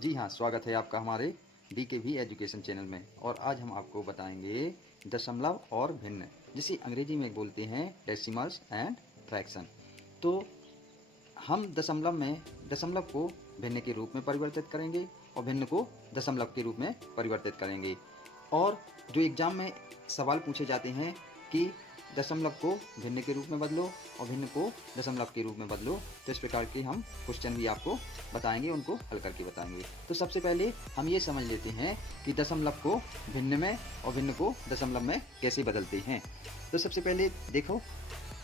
जी हाँ, स्वागत है आपका हमारे DKV एजुकेशन चैनल में। और आज हम आपको बताएंगे दशमलव और भिन्न, जिसे अंग्रेजी में बोलते हैं डेसिमल्स एंड फ्रैक्शन। तो हम दशमलव को भिन्न के रूप में परिवर्तित करेंगे और भिन्न को दशमलव के रूप में परिवर्तित करेंगे। और जो एग्ज़ाम में सवाल पूछे जाते हैं कि दशमलव को भिन्न के रूप में बदलो और भिन्न को दशमलव के रूप में बदलो, तो इस प्रकार के हम क्वेश्चन भी आपको बताएंगे, उनको हल करके बताएंगे। तो सबसे पहले हम ये समझ लेते हैं कि दशमलव को भिन्न में और भिन्न को दशमलव में कैसे बदलते हैं। तो सबसे पहले देखो,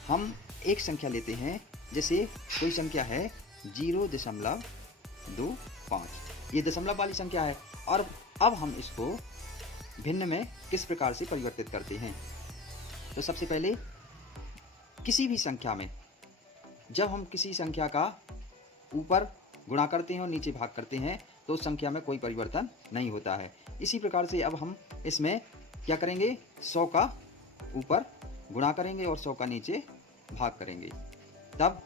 हम एक संख्या लेते हैं। जैसे कोई संख्या है 0.25, ये दशमलव वाली संख्या है। और अब हम इसको भिन्न में किस प्रकार से परिवर्तित करते हैं। तो सबसे पहले किसी भी संख्या में जब हम किसी संख्या का ऊपर गुणा करते हैं और नीचे भाग करते हैं तो उस संख्या में कोई परिवर्तन नहीं होता है। इसी प्रकार से अब हम इसमें क्या करेंगे, 100 का ऊपर गुणा करेंगे और 100 का नीचे भाग करेंगे। तब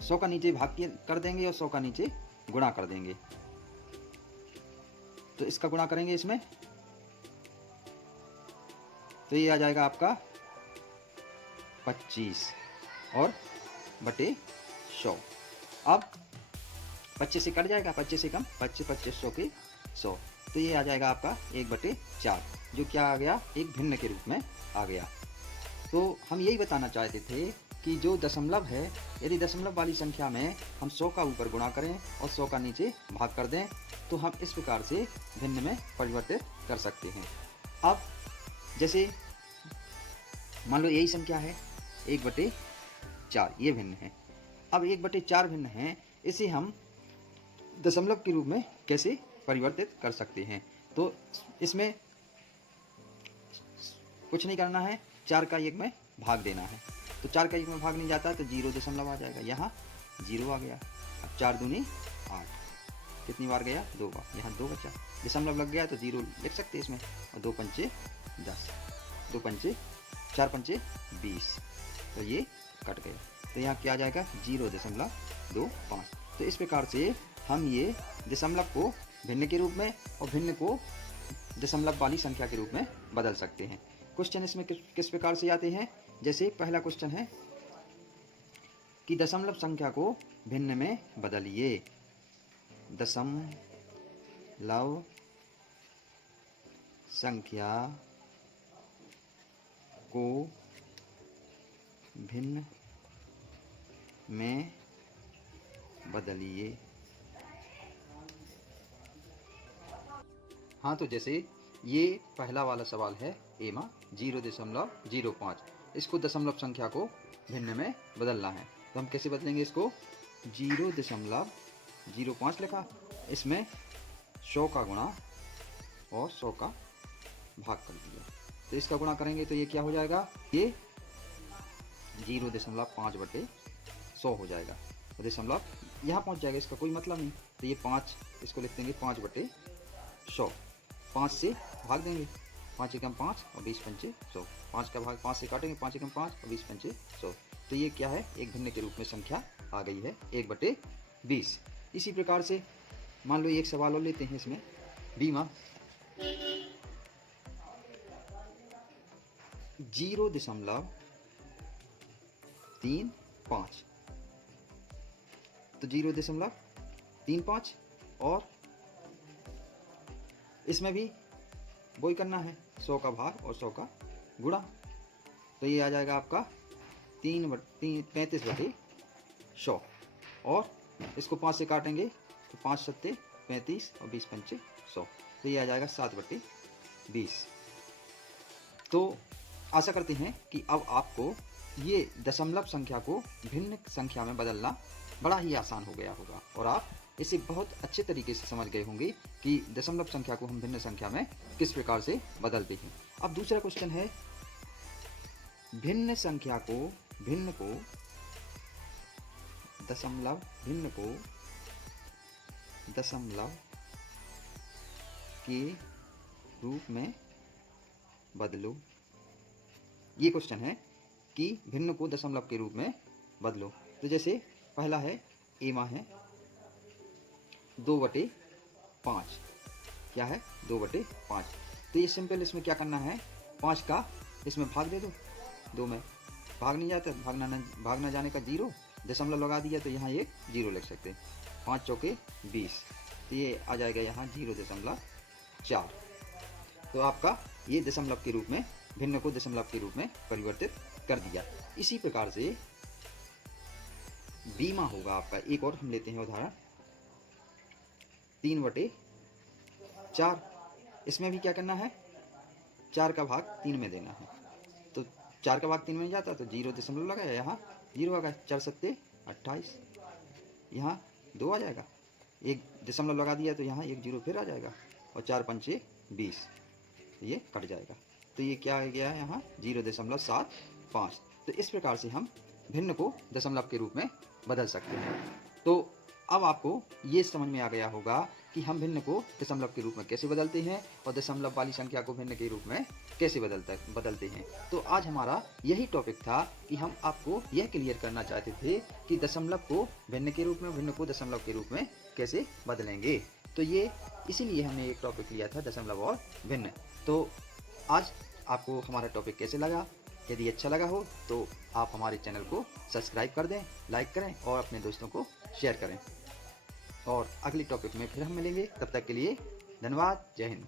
100 का नीचे भाग कर देंगे और 100 का नीचे गुणा कर देंगे। तो इसका गुणा करेंगे इसमें, तो ये आ जाएगा आपका 25 और बटे 100। अब 25 से कट जाएगा, 25 से कम 25, 100 के 100, तो ये आ जाएगा आपका 1/4, जो क्या आ गया, एक भिन्न के रूप में आ गया। तो हम यही बताना चाहते थे कि जो दशमलव है, यदि दशमलव वाली संख्या में हम 100 का ऊपर गुणा करें और 100 का नीचे भाग कर दें तो हम इस प्रकार से भिन्न में परिवर्तित कर सकते हैं। अब जैसे मान लो यही संख्या है 1/4, ये भिन्न है। अब 1/4 भिन्न है, इसे हम दशमलव के रूप में कैसे परिवर्तित कर सकते हैं। तो इसमें कुछ नहीं करना है, 4 का 1 में भाग देना है। तो 4 का 1 में भाग नहीं जाता तो 0 दशमलव आ जाएगा, यहाँ 0 आ गया। अब 4 दूनी 8, कितनी बार गया, 2 बार, यहाँ 2 बचा, दशमलव लग गया तो 0 लिख सकते हैं इसमें। और 2 पंचे 10, 2 पंचे 4 पंचे 20, तो ये कट गया। तो यहाँ क्या आ जाएगा, 0.25। तो इस प्रकार से हम ये दशमलव को भिन्न के रूप में और भिन्न को दशमलव वाली संख्या के रूप में बदल सकते हैं। क्वेश्चन इसमें किस प्रकार से आते हैं। जैसे पहला क्वेश्चन है कि दशमलव संख्या को भिन्न में बदलिए। दशमलव संख्या को भिन्न में बदलिए। हाँ, तो जैसे ये पहला वाला सवाल है एमा 0.05, इसको दशमलव संख्या को भिन्न में बदलना है। तो हम कैसे बदलेंगे इसको, 0.05 लिखा, इसमें 100 का गुणा और 100 का भाग कर दिया। तो इसका गुणा करेंगे तो ये क्या हो जाएगा, ये 0.5/100 हो जाएगा। तो दशमलव यहाँ पहुँच जाएगा, इसका कोई मतलब नहीं। तो ये 5, इसको लिख देंगे 5/100। 5 से भाग देंगे, 5 एकम 5 और 20 पंचे 100। 5 का भाग 5 से काटेंगे, 5 एकम 5 और 20 पंचे 100। तो ये क्या है, एक भिन्न के रूप में संख्या आ गई है, 1/20। इसी प्रकार से मान लो एक सवाल और लेते हैं इसमें, बीमा 0.35, तो 0.35 और इसमें भी वही करना है, 100 का भाग और 100 का गुणा। तो ये आ जाएगा आपका 35/100 और इसको 5 से काटेंगे तो 5 सत्ते 35 और 20 पंचे 100, तो ये आ जाएगा 7/20। तो आशा करते हैं कि अब आपको ये दशमलव संख्या को भिन्न संख्या में बदलना बड़ा ही आसान हो गया होगा और आप इसे बहुत अच्छे तरीके से समझ गए होंगे कि दशमलव संख्या को हम भिन्न संख्या में किस प्रकार से बदलते हैं। अब दूसरा क्वेश्चन है, भिन्न संख्या को भिन्न को दशमलव के रूप में बदलो। ये क्वेश्चन है कि भिन्न को दशमलव के रूप में बदलो। तो जैसे पहला है एमा है 2/5। क्या है 2/5। तो ये सिंपल, इसमें क्या करना है, 5 का इसमें भाग दे दो, 2 में भाग नहीं जाता, भाग ना जाने का 0, दशमलव लगा दिया तो यहाँ ये 0 लिख सकते हैं। 5 चौके 20, तो ये आ जाएगा यहाँ 0.4। तो आपका ये दशमलव के रूप में, भिन्न को दशमलव के रूप में परिवर्तित कर दिया। इसी प्रकार से बीमा होगा आपका, एक और हम लेते हैं उदाहरण 3/4। इसमें भी क्या करना है, 4 का भाग 3 में देना है। तो 4 का भाग 3 में नहीं जाता तो 0 दशमलव लगाया, यहाँ 0 आ गया, 4 सत्ते 28, यहाँ 2 आ जाएगा, एक दशमलव लगा दिया तो यहाँ एक 0 फिर आ जाएगा, और 4 पंचे 20, ये कट जाएगा। तो ये क्या आ गया है यहाँ 0.75। तो इस प्रकार से हम भिन्न को दशमलव के रूप में बदल सकते हैं। तो अब आपको ये समझ में आ गया होगा कि हम भिन्न को दशमलव के रूप में कैसे बदलते हैं और दशमलव वाली संख्या को भिन्न के रूप में कैसे बदलते हैं। तो आज हमारा यही टॉपिक था कि हम आपको यह क्लियर करना चाहते थे कि दशमलव को भिन्न के रूप में, भिन्न को दशमलव के रूप में कैसे बदलेंगे। तो ये इसीलिए हमने एक टॉपिक लिया था, दशमलव और भिन्न। तो आज आपको हमारा टॉपिक कैसे लगा? यदि अच्छा लगा हो तो आप हमारे चैनल को सब्सक्राइब कर दें, लाइक करें और अपने दोस्तों को शेयर करें। और अगले टॉपिक में फिर हम मिलेंगे, तब तक के लिए धन्यवाद। जय हिंद।